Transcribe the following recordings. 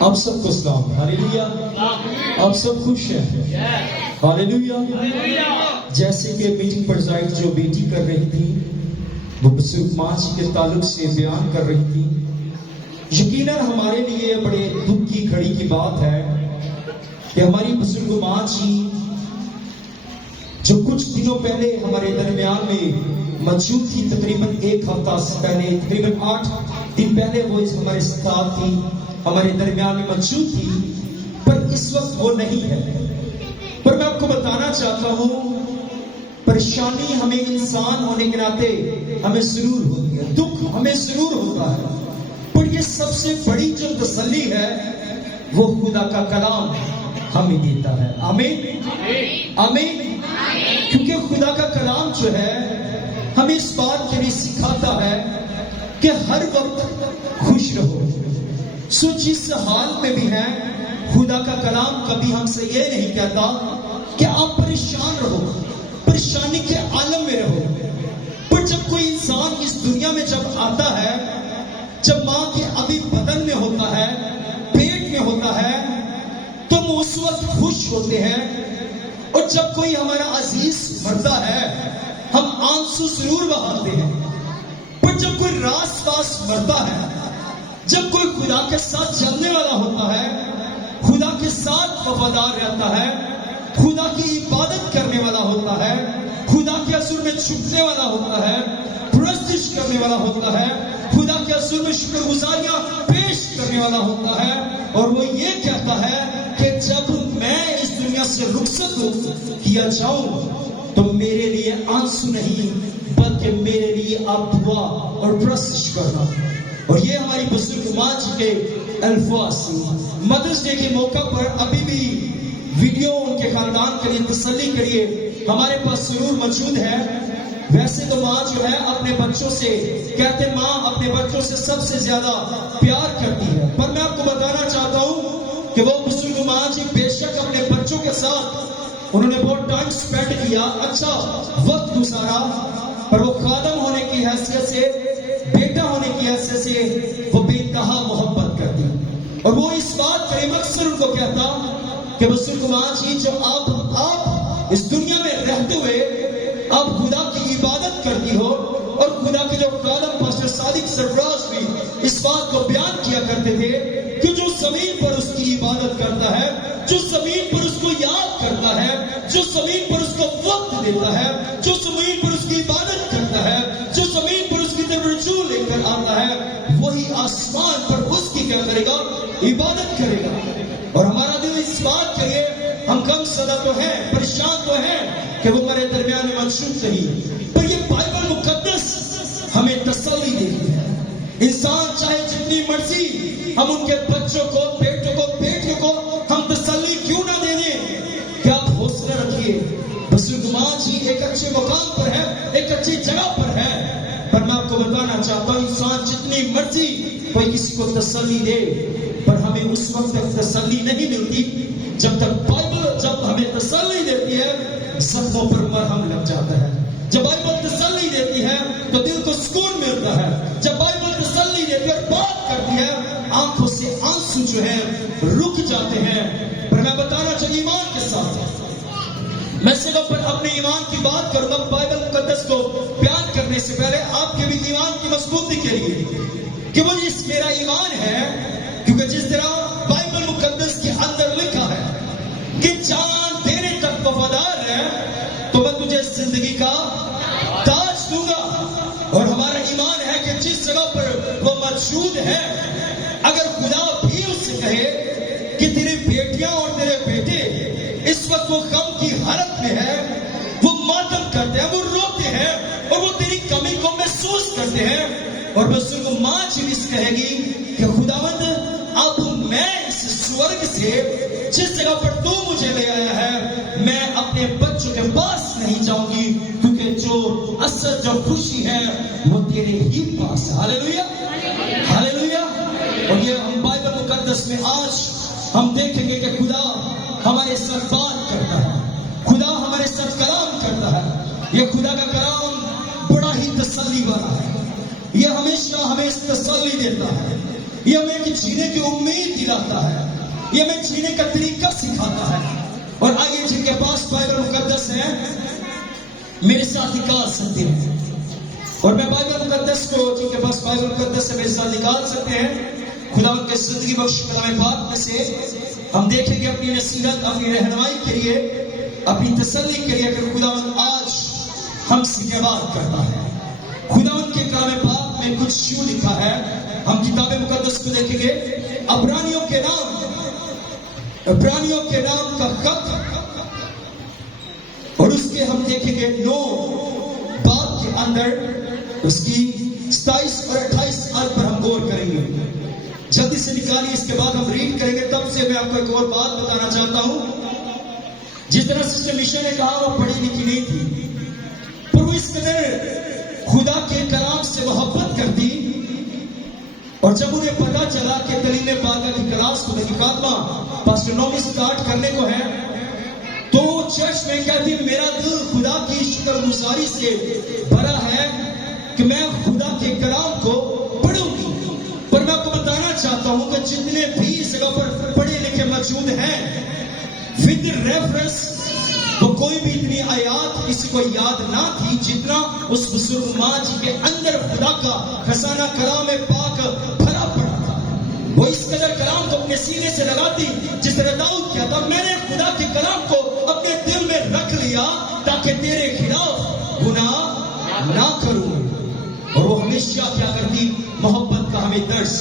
آپ سب کو سلام. ہاللیلویا. آپ سب خوش ہیں؟ ہاللیلویا. جیسے کہ میٹنگ پرزائڈ جو بیٹی کر رہی تھی وہ بزرگ ماں جی کے تعلق سے بیان کر رہی تھی. یقیناً ہمارے لیے بڑے دکھ کی گھڑی کی بات ہے کہ ہماری بزرگ ماں جی جو کچھ دنوں پہلے ہمارے درمیان میں موجود تھی، تقریباً ایک ہفتہ سے پہلے، تقریباً 8 دن پہلے وہ ہمارے ساتھ تھی، ہمارے درمیان میں موجود تھی، پر اس وقت وہ نہیں ہے. پر میں آپ کو بتانا چاہتا ہوں، پریشانی ہمیں انسان ہونے کے ناطے ہمیں ضرور ہوتی ہے، دکھ ہمیں ضرور ہوتا ہے، پر یہ سب سے بڑی جو تسلی ہے وہ خدا کا کلام ہمیں دیتا ہے. آمین آمین. کیونکہ خدا کا کلام جو ہے ہمیں اس بات کے لیے سکھاتا ہے کہ ہر وقت خوش رہو. سو جس حال میں بھی ہے، خدا کا کلام کبھی ہم سے یہ نہیں کہتا کہ آپ پریشان رہو، پریشانی کے عالم میں رہو. پر جب کوئی انسان اس دنیا میں جب آتا ہے، جب ماں کے ابھی بدن میں ہوتا ہے، پیٹ میں ہوتا ہے، تو ہم اس وقت خوش ہوتے ہیں. اور جب کوئی ہمارا عزیز مرتا ہے ہم آنسو ضرور بہاتے ہیں. پر جب کوئی راس پاس مرتا ہے، جب کوئی خدا کے ساتھ چلنے والا ہوتا ہے، خدا کے ساتھ وفادار رہتا ہے، خدا کی عبادت کرنے والا ہوتا ہے، خدا کے حضور میں چھپنے والا ہوتا ہے، پرستش کرنے والا ہوتا ہے، خدا کے حضور میں شکر گزاریاں پیش کرنے والا ہوتا ہے، اور وہ یہ کہتا ہے کہ جب میں اس دنیا سے رخصت کیا جاؤں تو میرے لیے آنسو نہیں بلکہ میرے لیے آپ دعا اور پرستش کرنا. اور یہ ہماری بزرگ ماں جی کے الفاظ. مدرس ڈے کے موقع پر ابھی بھی ویڈیو ان کے خاندان کے لیے تسلی کے لیے ہمارے پاس ضرور موجود ہے. ویسے تو ماں جو ہے اپنے بچوں سے کہتے ہیں، ماں اپنے بچوں سے سب سے زیادہ پیار کرتی ہے. پر میں آپ کو بتانا چاہتا ہوں کہ وہ بزرگ ماں جی بے شک اپنے بچوں کے ساتھ انہوں نے بہت ٹائم سپینڈ کیا، اچھا وقت گزارا، پر وہ خادم ہونے کی حیثیت سے، بیٹا ہونے کی حیثیت سے وہ بے انتہا محبت کرتی. اور وہ اس بات کا اکثر ان کو کہتا کہ بزرگ ماں جی جو آپ اس دنیا میں رہتے ہوئے آپ خدا کی عبادت کرتی ہو، اور خدا کے جو خادم پاسٹر صادق سرفراز بھی اس بات کو بیان کیا کرتے تھے کہ جو زمین پر اس کی عبادت کرتا ہے، جو زمین پر اس کو یاد کرتا ہے، جو زمین پر اس کو وقت دیتا ہے، جو زمین پر اس کی عبادت کرتا ہے، جو زمین پر اس کی طرف رجوع لے کر آتا ہے، وہی آسمان پر اس کی کیا کرے گا؟ عبادت کرے گا. اور ہمارا دل اس بات کے لیے ہم غم زدہ تو ہیں، پریشان تو ہیں کہ وہ ہمارے درمیان میں موجود نہیں. پر یہ بائبل مقدس ہمیں تسلی دیتی ہے. انسان چاہے جتنی مرضی ہم ان کے بچوں کو، بیٹوں کو، بیٹیوں کو ہم تسلی کیوں نہ دے دیں کہ آپ حوصلہ رکھیے. بزرگ ماں جی ایک اچھے مقام پر ہے، ایک اچھی جگہ پر ہے. پر میں آپ کو بتانا چاہتا ہوں، انسان جتنی مرضی کوئی کسی کو تسلی دے، پر ہمیں اس وقت تک تسلی نہیں ملتی جب تک بائبل جب ہمیں تسلی دیتی ہے زخموں پر مرہم لگ جاتا ہے. جب بائبل تسلی دیتی ہے تو دل کو سکون ملتا ہے. جب بائبل تسلی دیتی ہے اور بات کرتی ہے، آنکھوں سے آنسو جو ہے رک جاتے ہیں. پر میں بتانا چاہیے ایمان کے ساتھ، میں صرف اپنے ایمان کی بات کروں گا بائبل مقدس کو بیان کرنے سے پہلے آپ کے بھی ایمان کی مضبوطی کے لیے کہ وہ اس میرا ایمان ہے. کیونکہ جس طرح بائبل مقدس کے اندر لکھا ہے کہ جان دینے تک وفادار ہے تو میں تجھے زندگی کا تاج دوں گا. اور ہمارا ایمان ہے کہ جس جگہ پر وہ موجود ہے، اگر خدا بھی اس سے کہے کہ تیری بیٹیاں اور تیرے بیٹے اس وقت وہ غم کی حالت میں ہے، وہ ماتم کرتے ہیں، وہ روتے ہیں، اور وہ تیری کمی کو محسوس کرتے ہیں، اور بزرگ ماں جس کہے گی کہ خداوند اب میں اس سورگ سے جس جگہ پر تو مجھے لے آیا ہے، میں اپنے بچوں کے پاس نہیں جاؤں گی، کیونکہ جو اصل جو خوشی ہے وہ تیرے ہی پاس ہے. ہاللیلویا ہاللیلویا. اور یہ ہم بائبل مقدس میں آج ہم دیکھیں گے کہ خدا ہمارے ساتھ بات کرتا ہے، خدا ہمارے ساتھ کلام کرتا ہے. یہ خدا کا کلام بڑا ہی تسلی والا ہے، یہ ہمیشہ ہمیں تسلی دیتا ہے. یہ ہمیں کہ جینے کی امید دلاتا ہے، یہ ہمیں جینے کا طریقہ سکھاتا ہے۔ اور آئیے جن کے پاس بائبل مقدس ہے میرے ساتھ نکال سکتے ہیں، اور میں بائبل مقدس کو جن کے پاس بائبل مقدس ہے میرے ساتھ نکال سکتے ہیں۔ خداوند کے زندگی بخش کلام پاک میں سے ہم دیکھیں گے اپنی نصیحت، اپنی رہنمائی کے لیے، اپنی تسلی کے لیے کہ خداوند آج ہم سے کیا بات کرتا ہے۔ خداوند کے کلام پاک میں کچھ یوں لکھا ہے، ہم کتاب مقدس کو دیکھیں گے۔ عبرانیوں کے نام کا خط، اور اس کے ہم دیکھیں گے 9 باب کے اندر اس کی 27 اور 28 آیت پر ہم غور کریں گے۔ جلدی سے نکالیے، اس کے بعد ہم ریڈ کریں گے۔ تب سے میں آپ کو ایک اور بات بتانا چاہتا ہوں، جس طرح سسٹر میشا نے کہا وہ پڑھی لکھی نہیں تھی، پر وہ اس قدر خدا کے کلام سے محبت کرتی، اور جب انہیں پتا چلا کہ کلیم پاکہ کی کلاس خدا کی فاطمہ پاسٹر نومی سٹارٹ کرنے کو ہے، تو چرچ میں کہتی میرا دل خدا کی شکر گزاری سے بھرا ہے کہ میں خدا کے کلام کو پڑھوں گی۔ پر میں آپ کو بتانا چاہتا ہوں کہ جتنے بھی اس جگہ پر پڑھے لکھے موجود ہیں، ود ریفرنس وہ کوئی بھی اتنی آیات کسی کو یاد نہ تھی جتنا اس بزرگ ماں جی کے اندر خدا کا خزانہ کلام پاک بھرا پڑا تھا۔ وہ اس قدر کلام کو اپنے سینے سے لگاتی جس طرح داؤد کیا تھا، میں نے خدا کے کلام کو اپنے دل میں رکھ لیا تاکہ تیرے خلاف گناہ نہ کروں۔ اور وہ ہمیشہ کیا کرتی، محبت کا ہمیں درس،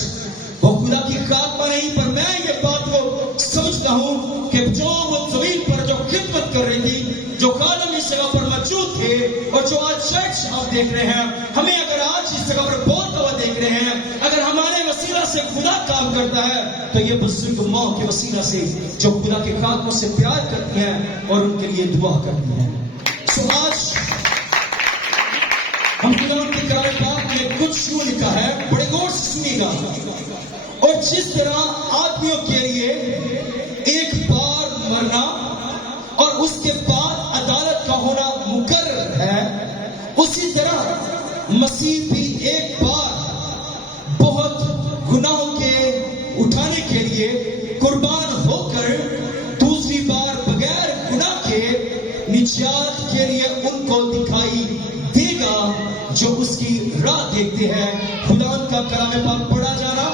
وہ خدا کی خاتمہ نہیں، پر میں یہ بات کو سمجھتا ہوں کہ جو وہ زمین پر جو خدمت کر رہی تھی، جو خادم اس جگہ پر موجود تھے، اور جو آج چرچ آپ دیکھ رہے ہیں، ہمیں اگر آج اس جگہ پر بہت دعا دیکھ رہے ہیں، اگر ہمارے وسیلہ سے خدا کام کرتا ہے تو یہ بزرگ ماں کے وسیلہ سے جو خدا کے خادموں سے پیار کرتی ہیں اور ان کے لیے دعا کرتی ہیں۔ سو آج ہم خدا کے کلام پاک میں کچھ یوں لکھا ہے، بڑے غور سے سنیے گا۔ اور جس طرح آدمیوں کے لیے ایک بار مرنا اور اس کے بعد عدالت کا ہونا مقرر ہے، اسی طرح مسیح بھی ایک بار بہت گناہوں کے اٹھانے کے لیے قربان ہو کر دوسری بار بغیر گناہ کے نجات کے لیے ان کو دکھائی دے گا جو اس کی راہ دیکھتے ہیں۔ خدا کا کلام پاک پڑھا جانا،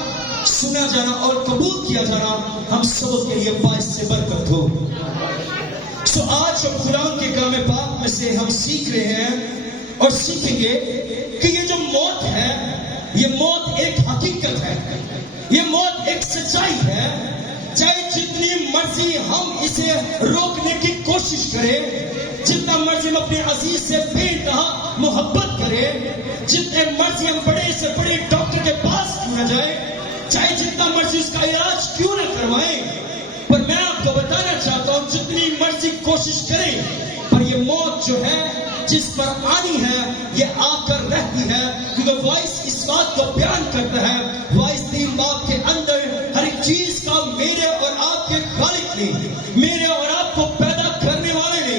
سنا جانا اور قبول کیا جانا ہم سب کے لیے باعث سے برکت ہو۔ سو آج ہم خدا کے کلام پاک میں سے ہم سیکھ رہے ہیں اور سیکھیں گے کہ یہ جو موت ہے، یہ موت ایک حقیقت ہے، یہ موت ایک سچائی ہے۔ چاہے جتنی مرضی ہم اسے روکنے کی کوشش کریں، جتنا مرضی ہم اپنے عزیز سے بے انتہا محبت کریں، جتنے مرضی ہم بڑے سے بڑے ڈاکٹر کے پاس کیوں نہ جائیں، چاہے جتنا مرضی اس کا علاج کیوں نہ کروائیں، پر میں آپ کو بتانا چاہتا ہوں جتنی مرضی کوشش کریں، پر یہ موت جو ہے جس پر آنی ہے یہ آ کر رہتی ہے، کیونکہ وائس اس بات کو بیان کرتا ہے، وائس 3 باب کے اندر ہر ایک چیز کا میرے اور آپ کے خالق نے، میرے اور آپ کو پیدا کرنے والے نے،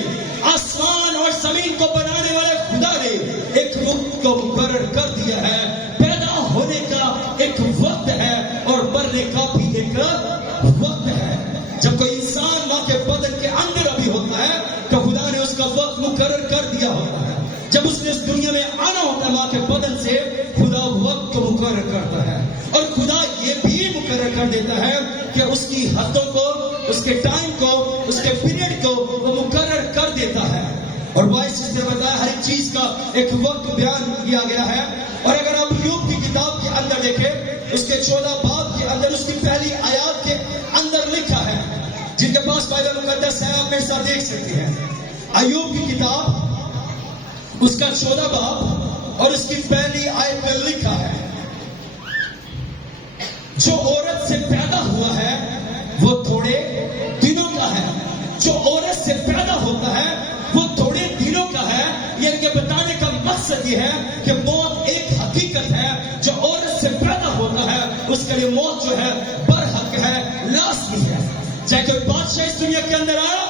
آسمان اور زمین کو بنانے والے خدا نے ایک وقت کو مقرر کر دیا ہے۔ پیدا ہونے کا ایک وقت ہے اور مرنے کا بھی ایک وقت ہے۔ جب کوئی انسان ماں کے بدن کے اندر ابھی ہوتا ہے تو خدا نے اس کا وقت مقرر کر دیا ہوتا ہے۔ جب اس نے اس دنیا میں آنا ہوتا ہے ماں کے بدن سے، خدا وقت کو مقرر کرتا ہے، اور خدا یہ بھی مقرر کر دیتا ہے کہ اس کی حدوں کو، اس کے ٹائم کو، اس کے پیریڈ کو وہ مقرر کر دیتا ہے۔ اور وائس اس نے بتایا ہر ایک چیز کا ایک وقت بیان کیا گیا ہے۔ اور اگر آپ ایوب کی کتاب کے اندر دیکھیں، اس کے 14 باب کے اندر اس کی پہلی آیات کے اندر لکھا ہے، جن کے پاس بائبل مقدس ہے آپ میرے ساتھ دیکھ سکتے ہیں۔ ایوب کی کتاب اس کا 14 باب اور اس کی پہلی آیت میں لکھا ہے، جو عورت سے پیدا ہوا ہے وہ تھوڑے دنوں کا ہے، جو عورت سے پیدا ہوتا ہے وہ تھوڑے دنوں کا ہے۔ یہ ان کے بتانے کا مقصد یہ ہے کہ موت ایک حقیقت ہے، جو عورت سے پیدا ہوتا ہے اس کے لیے موت جو ہے برحق ہے، لازمی ہے۔ چاہے کوئی بادشاہ اس دنیا کے اندر آیا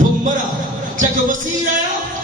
وہ مرا، چاہے کوئی وزیر آیا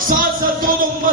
7-7 2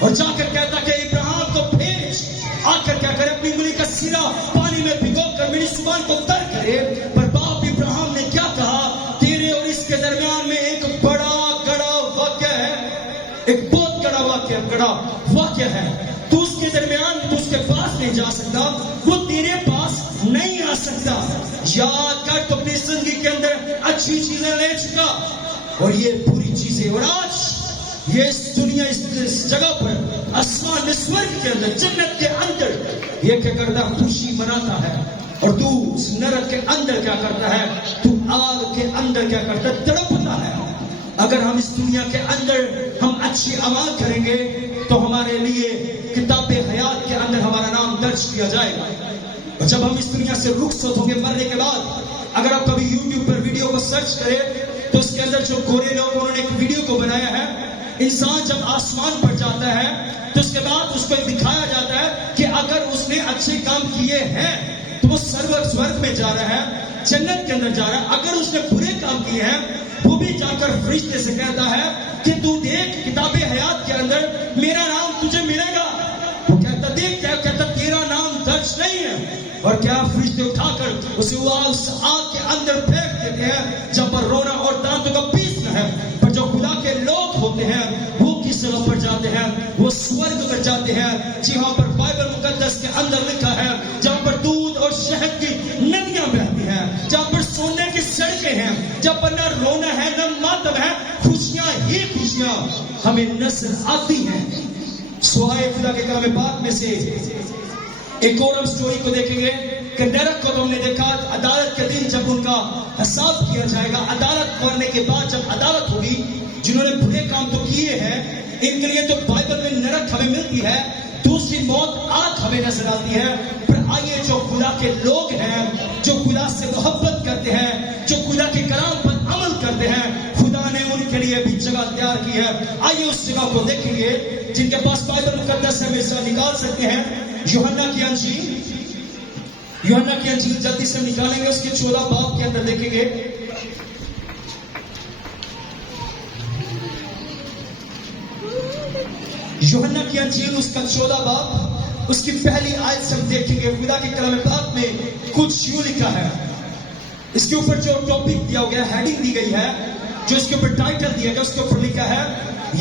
اور جا کر کہتا کہ ابراہیم کو بھیج، آ کر کیا کرے اپنی انگلی کا سرا پانی میں بھگو کر میری زبان کو تر کرے۔ پر باپ ابراہیم نے کیا کہا، تیرے اور اس کے درمیان میں ایک بڑا گڑا واقعہ ہے، ایک بہت گڑا واقعہ ہے، تو اس کے درمیان تو اس کے پاس نہیں جا سکتا، وہ تیرے پاس نہیں آ سکتا۔ یاد کر تو اپنی زندگی کے اندر اچھی چیزیں لے چکا اور یہ بری چیزیں، اور آج یہ اس دنیا اس جگہ پر آسمان میں سورگ کے اندر جنت کے اندر یہ کیا کرتا خوشی مناتا ہے، اور تو اس نرک کے اندر کیا کرتا ہے، تو آگ کے اندر کیا کرتا ہے، تڑپتا ہے۔ اگر ہم اس دنیا کے اندر ہم اچھی اعمال کریں گے تو ہمارے لیے کتاب حیات کے اندر ہمارا نام درج کیا جائے گا، اور جب ہم اس دنیا سے رخصت ہوں گے مرنے کے بعد، اگر آپ کبھی یوٹیوب پر ویڈیو کو سرچ کریں تو اس کے اندر جو گورے لوگ انہوں نے ایک ویڈیو کو بنایا ہے، انسان جب آسمان پر جاتا ہے تو اس کے بعد اس کو دکھایا جاتا ہے کہ اگر اس نے اچھے کام کیے ہیں تو وہ سورگ میں جا رہا ہے، جنت کے اندر جا رہا ہے، اگر اس نے برے کام کیے ہیں وہ بھی جا کر فرشتے سے کہتا ہے کہ تو دیکھ کتاب حیات کے اندر میرا نام تجھے ملے گا۔ وہ کہتا دیکھ کیا کہتا تیرا نام درج نہیں ہے، اور کیا فرشتے اٹھا کر اسے اس آگ کے اندر پھینک دیتے ہیں جب پر رونا اور دانتوں کا پیسنا ہے۔ پر جو خدا کے لوگ ہوتے ہیں وہ کس جگہ پر جاتے ہیں، وہ سورگ میں جاتے ہیں، جہاں پر بائبل مقدس کے اندر لکھا ہے جہاں پر دودھ اور شہد کی ندیاں بہتی ہیں، جہاں پر سونے کی سڑکیں ہیں، جہاں پر نہ رونا ہے نہ ماتم ہے، خوشیاں ہی خوشیاں ہمیں نظر آتی ہیں۔ سوائے خدا کے کلام پاک میں سے ایک اور ہم سٹوری کو دیکھیں گے کہ نرک کو ہم نے دیکھا عدالت کے دن جب ان کا حساب کیا جائے گا، عدالت کرنے کے بعد جب عدالت ہوگی، جنہوں نے برے کام تو کیے ہیں ان کے لیے تو بائبل میں نرک ہمیں ملتی ہے، دوسری موت آگ ہمیں نظر آتی ہے۔ پر آئیے جو خدا کے لوگ ہیں، جو خدا سے محبت کرتے ہیں، جو خدا کے کلام پر عمل کرتے ہیں، خدا نے ان کے لیے بھی جگہ تیار کی ہے۔ آئیے اس جگہ کو دیکھیں گے، جن کے پاس بائبل مقدس ہے ہمیشہ نکال سکتے ہیں۔ یوحنا کی انجیل جلدی سے نکالیں گے، اس کے 14 باب کے اندر دیکھیں گے۔ یوحنا کی انجیل اس کا 14 باب اس کی پہلی آیت سے ہم دیکھیں گے۔ خدا کے کلام پاک میں کچھ یوں لکھا ہے، اس کے اوپر جو ٹاپک دیا گیا، ہیڈنگ دی گئی ہے، جو اس کے اوپر ٹائٹل دیا گیا، اس کے اوپر لکھا ہے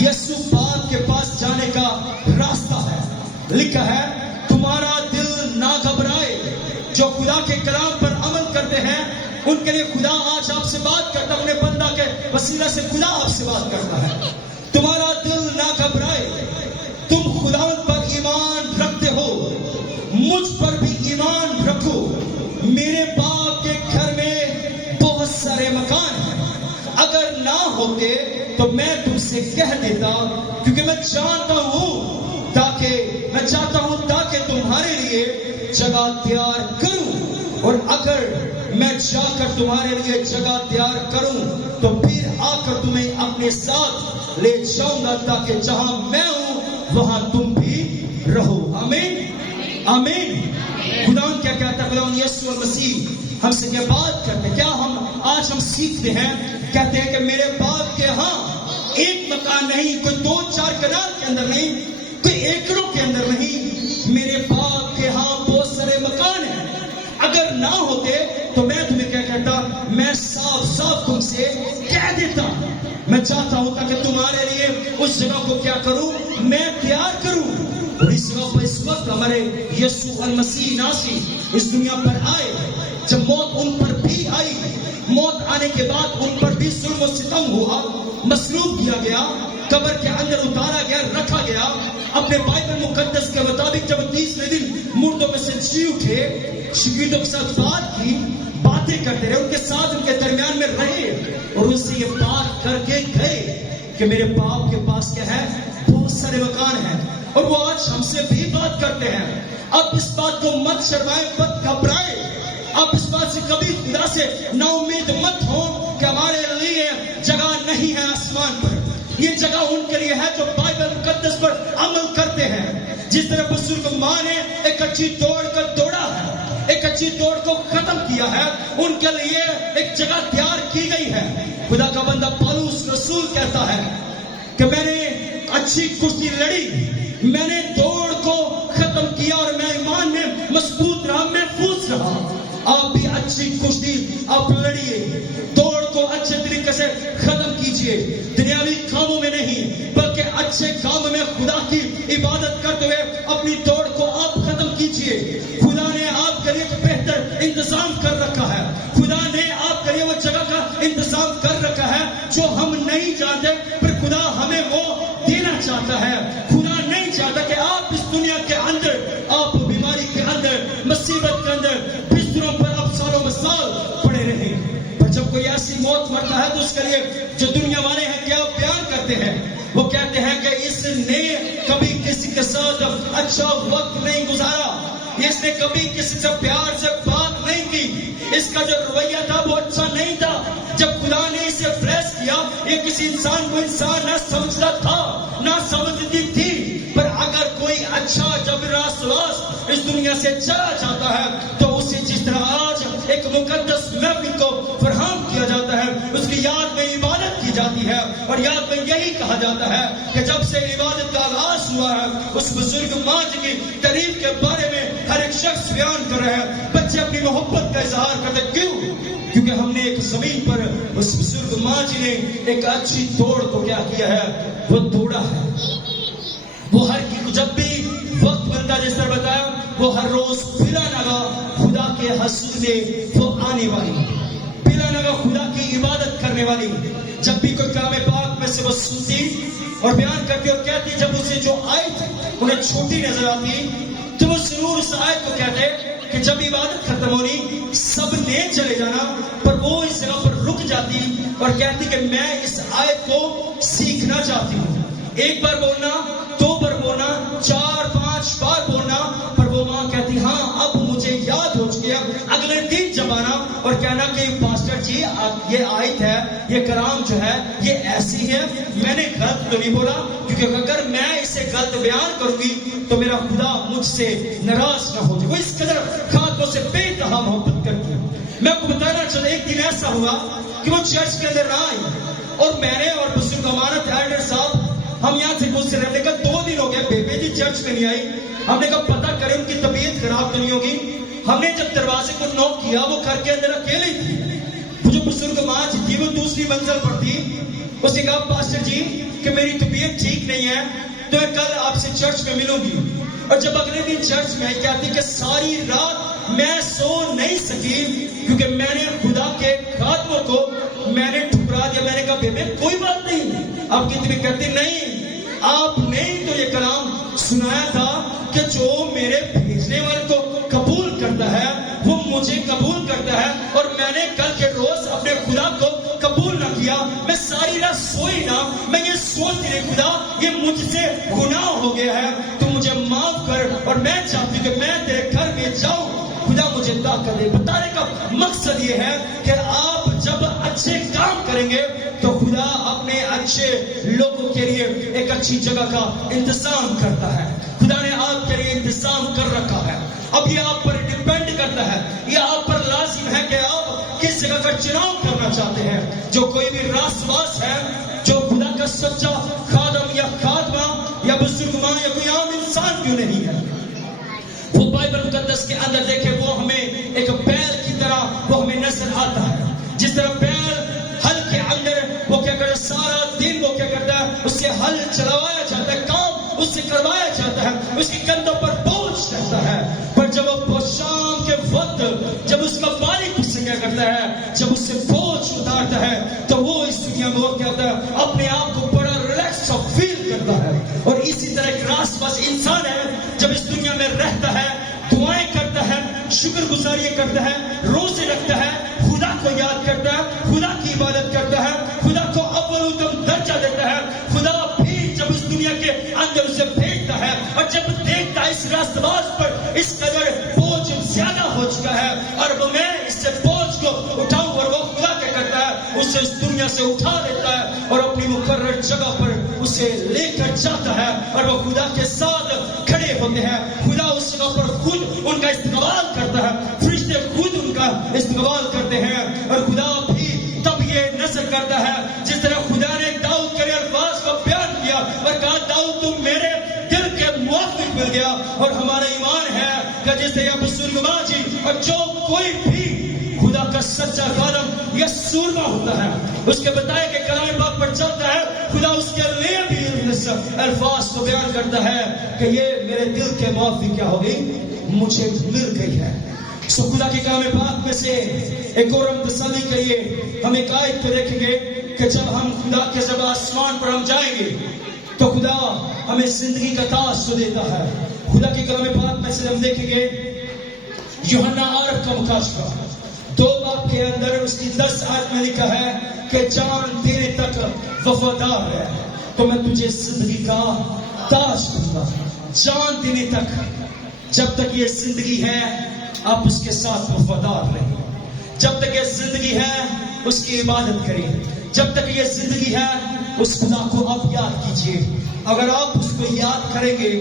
یسوع باپ کے پاس جانے کا راستہ ہے۔ لکھا ہے تمہارا دل نہ گھبرائے۔ جو خدا کے کلام پر عمل کرتے ہیں ان کے لیے خدا آج آپ سے بات کرتا ہے، اپنے بندہ کے وسیلہ سے خدا آپ سے بات کرتا ہے۔ تمہارا دل نہ گھبرائے، تم خدا پر ایمان رکھتے ہو، مجھ پر بھی ایمان رکھو، میرے باپ کے گھر میں بہت سارے مکان ہیں، اگر نہ ہوتے تو میں تم سے کہہ دیتا، کیونکہ میں چاہتا ہوں تاکہ تمہارے لیے جگہ تیار کروں، اور اگر میں جا کر تمہارے لیے جگہ تیار کروں تو پھر آ کر تمہیں اپنے ساتھ لے جاؤں گا، تاکہ جہاں میں ہوں وہاں تم بھی رہو۔ آمین آمین۔ خدا کیا کہتا ہے؟ خدا یسوع مسیح ہم سے کیا بات کرتے ہیں؟ کیا آج ہم سیکھتے ہیں، کہتے ہیں کہ میرے باپ کے ہاں ایک مکان نہیں، کوئی 2-4 کنال کے اندر نہیں، کوئی ایکڑوں کے اندر نہیں، میرے باپ کے ہاں بہت سارے مکان ہیں، اگر نہ ہوتے تو میں تمہیں کیا کہتا، میں صاف تم سے کہہ دیتا۔ میں چاہتا ہوں تاکہ تمہارے لیے اس جگہ کو کیا کروں، میں تیار کروں۔ اور اس جگہ پر اس وقت ہمارے یسوع المسیح ناصری اس دنیا پر آئے، جب موت ان پر بھی آئی، موت آنے کے بعد ان پر بھی ظلم و ستم ہوا، مصلوب کیا گیا، قبر کے اندر اتارا گیا، رکھا گیا۔ اپنے بائبل مقدس کے مطابق جب 30ویں دن مردوں میں سے جی اٹھے، شگیردوں کے ساتھ باتیں کرتے رہے، ان کے ساتھ ان کے درمیان میں رہے، اور ان سے یہ بات کر کے گئے کہ میرے باپ کے پاس کیا ہے، بہت سارے مکان ہیں، اور وہ آج ہم سے بھی بات کرتے ہیں۔ اب اس بات کو مت شرمائے، مت گھبرائے، اب اس بات سے کبھی خدا سے نا امید مت ہو کہ ہمارے لیے جگہ نہیں ہے آسمان پر۔ یہ جگہ ان کے لیے ہے جو بائبل مقدس پر عمل کرتے ہیں۔ جس طرح بزرگ ماں نے ایک اچھی دوڑ کر دوڑا ہے، ایک اچھی دوڑ کو ختم کیا ہے، ان کے لیے ایک جگہ تیار کی گئی ہے۔ خدا کا بندہ پالوس رسول کہتا ہے کہ میں نے اچھی کشتی لڑی، میں نے دوڑ کو ختم کیا اور میں ایمان میں مضبوط رہا، محفوظ رہا۔ آپ بھی اچھی کشتی آپ لڑیے، دوڑ کو اچھے طریقے سے ختم کیجئے، دنیاوی کاموں میں نہیں بلکہ اچھے کام میں خدا کی عبادت کرتے ہوئے اپنی دوڑ کو آپ ختم کیجئے۔ خدا نے آپ کے لیے بہتر انتظام کر رکھا ہے، خدا نے آپ کے لیے وہ جگہ کا انتظام کر رکھا ہے جو ہم نہیں جانتے، پر خدا ہمیں وہ دینا چاہتا ہے۔ خدا نہیں چاہتا کہ آپ اس دنیا کے اندر، آپ بیماری کے اندر، مصیبت کے اندر بستروں پر اب سالوں سال پڑے رہیں۔ پر جب کوئی ایسی موت مرتا ہے تو اس کے لیے جو دنیا والے ہیں کیا بیان کرتے ہیں؟ وہ کہتے ہیں کہ اس نے کبھی کسی کے ساتھ اچھا وقت نہیں گزارا، اس نے کبھی کسی سے پیار سے بات نہیں کی، اس کا جو رویہ تھا وہ اچھا نہیں تھا۔ جب خدا نے اسے بلیس کیا، یہ کسی انسان کو انسان نہ سمجھتا تھا نہ سمجھتی تھی، پر اگر کوئی اچھا جب راست راست اس دنیا سے چلا جاتا ہے تو اسے جس طرح آج ایک مقدس محفل کو فراہم کیا جاتا ہے، اس کی یاد میں عبادت کی جاتی ہے، اور یاد میں یہی کہا جاتا ہے کہ جب سے عبادت کا آغاز ہوا ہے اس بزرگ ماں جی کی تعریف کے بارے میں ہر ایک شخص بیان کر رہے ہیں، بچے اپنی محبت کا اظہار کرتے ہیں۔ کیوں؟ کیونکہ ہم نے ایک زمین پر اس بزرگ ماں جی نے ایک اچھی دوڑ کو کیا کیا ہے، وہ دوڑا ہے۔ وہ ہر کی جب بھی وقت ملتا جس طرح بتایا، وہ ہر روز بلا نگا خدا کے حضور میں وہ آنے والی، بلا نگا خدا کی عبادت کرنے والی۔ جب بھی کوئی کلام پاک میں سے وہ سنتی اور بیان کرتی اور کہتی، جب اسے جو آیت انہیں چھوٹی نظر آتی تو وہ ضرور اس آیت کو کہتے کہ جب عبادت ختم ہونی سب نے چلے جانا، پر وہ اس جگہ پر رک جاتی اور کہتی کہ میں اس آیت کو سیکھنا چاہتی ہوں۔ ایک بار بولنا، دو بار بولنا، 4-5 بار بولنا، پر وہ ماں کہتی ہاں اب مجھے یاد ہو چکی ہے۔ اگلے دن جب آنا اور کہنا کہ پاسٹر جی یہ آیت ہے، یہ کلام جو ہے یہ ایسی ہے، میں نے غلط تو نہیں بولا، کیونکہ اگر میں اسے غلط بیان کروں گی تو میرا خدا مجھ سے ناراض نہ ہو جائے۔ وہ اس قدر خاتموں سے بے انتہا محبت کرتی ہے۔ میں آپ کو بتانا چاہتا، ایک دن ایسا ہوا کہ وہ چرچ کے اندر نہ آئی، اور میں نے اور بزرگ امانت ایلڈر صاحب ہم یہاں سے پوچھ رہے ہیں کہ 2 دن ہو گئے بیبے جی چرچ میں نہیں آئی۔ ہم نے کہا پتہ کریں ان کی طبیعت خراب تو نہیں ہوگی۔ ہم نے جب دروازے کو نوک کیا، وہ گھر کے اندر اکیلے تھی۔ وہ جو بزرگ ماں جی تھی وہ دوسری منزل پر تھی۔ اس نے کہا پاسٹر جی کہ میری طبیعت ٹھیک نہیں ہے تو میں کل آپ سے چرچ میں ملوں گی۔ اور جب اگلے دن چرچ میں کہتی کہ ساری رات میں سو نہیں سکی کیونکہ میں نے خدا کے خاتموں کو میں نے ٹھکرا دیا۔ میں نے کہا بیبے کوئی بات نہیں، آپ کی طبیعت کہتی نہیں، آپ نے تو یہ کلام سنایا تھا کہ جو میرے بھیجنے والے کو قبول کرتا ہے وہ مجھے قبول کرتا ہے، اور میں نے کل کے روز اپنے خدا کو قبول نہ کیا، میں ساری رات سوئی نہ، میں یہ سوچتی رہی خدا یہ مجھ سے گناہ ہو گیا ہے، تو مجھے معاف کر، اور میں چاہتی کہ میں تیرے گھر میں جاؤں، خدا مجھے طاقت دے۔ بتانے کا مقصد یہ ہے کہ آپ جب اچھے کام کریں گے تو خدا اپنے اچھے لوگوں کے لیے ایک اچھی جگہ کا انتظام کرتا ہے۔ خدا نے آپ کے لیے انتظام کر رکھا ہے۔ اب یہ آپ پر ڈیپینڈ کرتا ہے، یہ آپ پر لازم ہے کہ آپ کس جگہ کا چناؤ کرنا چاہتے ہیں۔ جو کوئی بھی راست باز ہے، جو خدا کا سچا خادم یا خادمہ یا بزرگ ماں یا کوئی عام انسان کیوں نہیں ہے، وہ بائبل مقدس کے اندر دیکھے وہ ہمیں ایک بیل کی طرح وہ ہمیں نظر آتا ہے۔ جس طرح بیل ہل کے اندر وہ کیا کرتا ہے، سارا دن وہ کیا کرتا ہے، اس سے ہل چلوایا جاتا ہے، کام اس سے کروایا جاتا ہے، اس کی کندھوں پر بوجھ رہتا ہے، پر جب وہ شام کے وقت جب اس کا مالک اس سے کیا کرتا ہے، جب اس سے بوجھ اتارتا ہے تو وہ اس دنیا میں وہ کیا ہوتا ہے، اپنے آپ کو بڑا ریلیکس فیل کرتا ہے۔ اور اسی طرح ایک راست باز انسان ہے، جب اس دنیا میں رہتا ہے، دعائیں کرتا ہے، شکر گزاری کرتا ہے، روزے رکھتا ہے، خدا کو یاد کرتا ہے، خدا کی عبادت کرتا ہے، خدا کو اول اتم درجہ دیتا ہے، خدا بھی جب اس دنیا کے اندر اسے بھیجتا ہے اور جب دیکھتا ہے اس راست باز پر اس قدر بوجھ زیادہ ہو چکا ہے اور وہ میں اس سے بوجھ کو اٹھاؤں، اور وہ خدا کیا کرتا ہے، اسے اس دنیا سے اٹھا لیتا ہے اور اپنی مقرر جگہ پر اسے لے کر جاتا ہے، اور وہ خدا کے ساتھ کھڑے ہوتے ہیں۔ خدا اس جگہ پر خود ان کا استقبال کرتا ہے، فرشتے خود ان کا استقبال کرتے ہیں، اور خدا بھی تب یہ نظر کرتا ہے جس طرح خدا نے داؤد کے الفاظ کو بیان کیا اور کہا گیا. اور ہمارا ایمان ہے کہ جس طرح بزرگ ماجی اور جو کوئی بھی خدا کا سچا خادم یا سورما ہوتا ہے اس کے بتائے کہ کلام پاک پر چلتا ہے, خدا اس کے لیے بھی الفاظ کو بیان کرتا ہے کہ یہ میرے دل کے موافق کیا ہو گئی, مجھے مل گئی ہے. سو خدا کے کلام پاک میں سے ایک اور ہم تسلی کے لیے ہم ایک آیت کو دیکھیں گے کہ جب ہم خدا کے جب آسمان پر ہم جائیں گے تو خدا ہمیں زندگی کا تاج تو دیتا ہے. خدا کے کلام پاک میں سے ہم دیکھیں گے یوحنا 8 کا مکاشفہ 2 باب کے اندر اس کی 10 آیت میں لکھا ہے کہ جان دینے تک وفادار ہے تو میں تجھے زندگی کا تاج دوں گا. جان دینے تک, جب تک یہ زندگی ہے آپ اس کے ساتھ وفادار رہیں, جب تک یہ زندگی ہے اس کی عبادت کریں, جب تک یہ زندگی ہے اس خدا کو آپ یاد کیجئے. اگر آپ اس کو یاد کریں گے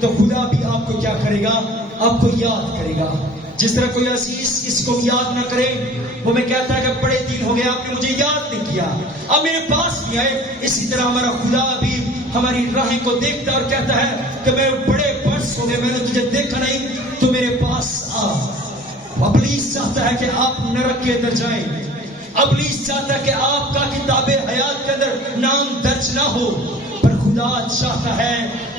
تو خدا بھی آپ کو کیا کرے گا, آپ کو یاد کرے گا. جس طرح کوئی عزیز کسی کو یاد نہ کرے, وہ میں کہتا ہے کہ بڑے دن ہو گئے آپ نے مجھے یاد نہیں کیا, اب میرے پاس نہیں آئے. اسی طرح ہمارا خدا بھی ہماری راہیں کو دیکھتا اور کہتا ہے کہ میں بڑے برس ہو گئے میں نے تجھے دیکھا نہیں, تو میرے پاس آ. ابلیس چاہتا ہے کہ آپ نرک کے اندر جائیں, ابلیس چاہتا ہے کہ آپ کا کتاب حیات کے اندر نام درج نہ ہو, پر خدا چاہتا ہے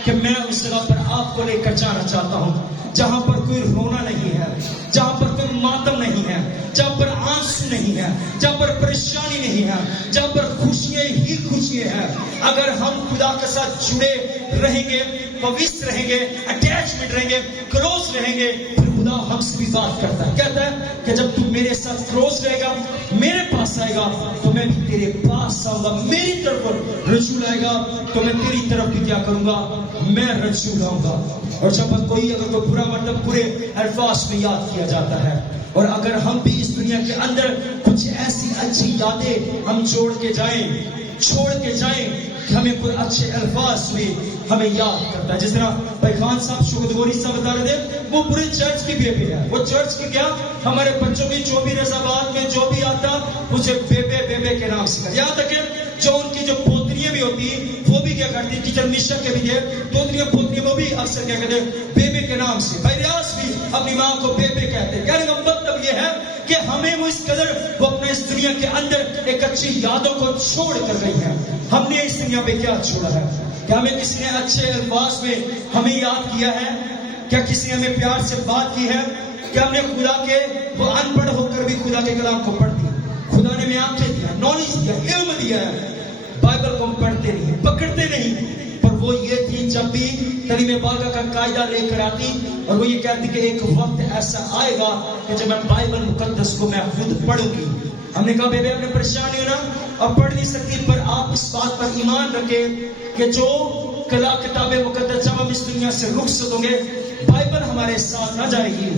کہ میں اس جگہ پر آپ کو لے کر جانا چاہتا ہوں جہاں پر کوئی رونا نہیں ہے, جہاں پر کوئی ماتم نہیں ہے, جہاں پر آنسو نہیں ہے, جہاں پر پریشانی نہیں ہے, جہاں پر خوشیاں ہی خوشیاں ہیں. اگر ہم خدا کے ساتھ جڑے رہیں گے, پویتر رہیں گے, اٹیچمنٹ رہیں گے, کلوز رہیں گے, پھر خدا ہم سے بھی بات کرتا ہے. کہتا ہے کہ جب تو میرے ساتھ کلوز رہے گا, میرے پاس آئے گا تو میں بھی تیرے پاس آؤں گا, میری طرف رجوع آئے گا تو میں تیری طرف بھی کیا کروں گا, میں رجوع لاؤں گا. اور جب کوئی اگر کوئی برا مطلب پورے الفاظ میں یاد کیا جاتا ہے, اور اگر ہم بھی اس دنیا کے اندر کچھ ایسی اچھی یادیں ہم چھوڑ کے جائیں کہ ہمیں کوئی اچھے الفاظ میں ہمیں یاد کرتا ہے. جس طرح بھائی خان صاحب شوکت گوری صاحب بتا رہے تھے, وہ پورے چرچ کی بیبے ہے. وہ چرچ کی کیا, ہمارے بچوں کی جو بھی رضاباد میں جو بھی آتا اسے بیبے کے نام سے, یہاں تک کہ جو ان کی جو پوتریاں بھی ہوتی وہ بھی کیا کرتی, ٹیچر نشا کے بھی تھے پوتریاں وہ بھی اکثر کیا کہتے بیبے کے نام سے. بھائی ریاض بھی اپنی ماں کو بیبے کہتے ہیں. کہنے کا مطلب یہ ہے کہ ہمیں وہ اس قدر وہ اپنے اس دنیا کے اندر ایک اچھی یادوں کو چھوڑ کر گئی ہے. ہم نے اس دنیا پہ کیا چھوڑا ہے, کیا ہمیں کسی نے اچھے الفاظ میں ہمیں یاد کیا ہے, کیا کسی نے ہمیں پیار سے بات کی ہے, کیا ہم نے خدا کے وہ ان پڑھ ہو کر بھی خدا کے کلام کو پڑھتی, خدا نے ہمیں آنکھیں دیا, نالج دیا, علم دیا ہے, بائبل کو ہم پڑھتے نہیں, پکڑتے نہیں. پر وہ یہ تھی جب بھی کلمہ پاک کا قاعدہ لے کر آتی اور وہ یہ کہتی کہ ایک وقت ایسا آئے گا کہ جب میں بائبل مقدس کو میں خود پڑھوں گی. ہم نے کہا بیبے اپنے پریشانی ہونا اب پڑھ نہیں سکتی, پر آپ اس بات پر ایمان رکھیں کہ جو کتاب مقدس جب ہم اس دنیا سے رخصت ہوں گے, بائبل ہمارے ساتھ نہ جائے گی,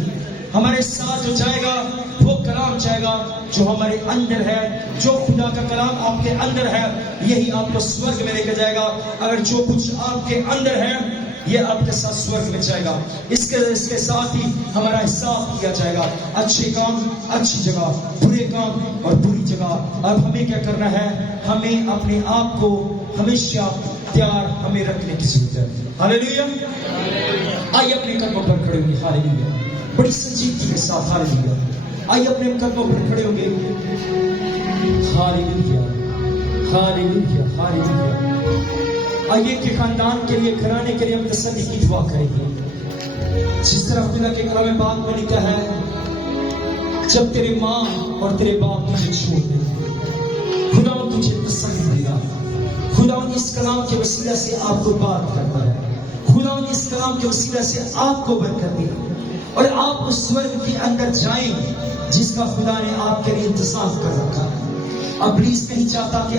ہمارے ساتھ جو جائے گا وہ کلام جائے گا جو ہمارے اندر ہے. جو خدا کا کلام آپ کے اندر ہے یہی آپ کو سورگ میں لے کے جائے گا. اگر جو کچھ آپ کے اندر ہے یہ آپ کے ساتھ سورگ میں جائے گا. اس کے ساتھ ہی ہمارا حساب کیا جائے گا, اچھے کام اچھی جگہ, برے کام اور بری جگہ. اب ہمیں کیا کرنا ہے, ہمیں اپنے آپ کو ہمیشہ تیار ہمیں رکھنے کی ضرورت ہے. ہاللیلویا. آئیے اپنے قدموں پر کھڑے ہوئے, ہاللیلویا, بڑی سنجیدگی کے ساتھ. ہاللیلویا. آئیے اپنے قدموں پر کھڑے ہوں گے. ہاللیلویا, ہاللیلویا, ہاللیلویا. آئیے کہ خاندان کے لیے, گھرانے کے لیے ہم تسلی کی دعا کریں گے. جس طرح خدا کے کلام پاک میں لکھا ہے, جب تیرے ماں اور تیرے باپ تجھے چھوڑ دیں خدا تجھے تسلی دے گا. خدا اس کلام کے وسیلہ سے آپ کو بات کرتا ہے, خدا اس کلام کے وسیلہ سے آپ کو برکت دے اور آپ اس سورگ کے اندر جائیں جس کا خدا نے آپ کے لیے انتظام کر رکھا ہے. ابلیس نہیں چاہتا کہ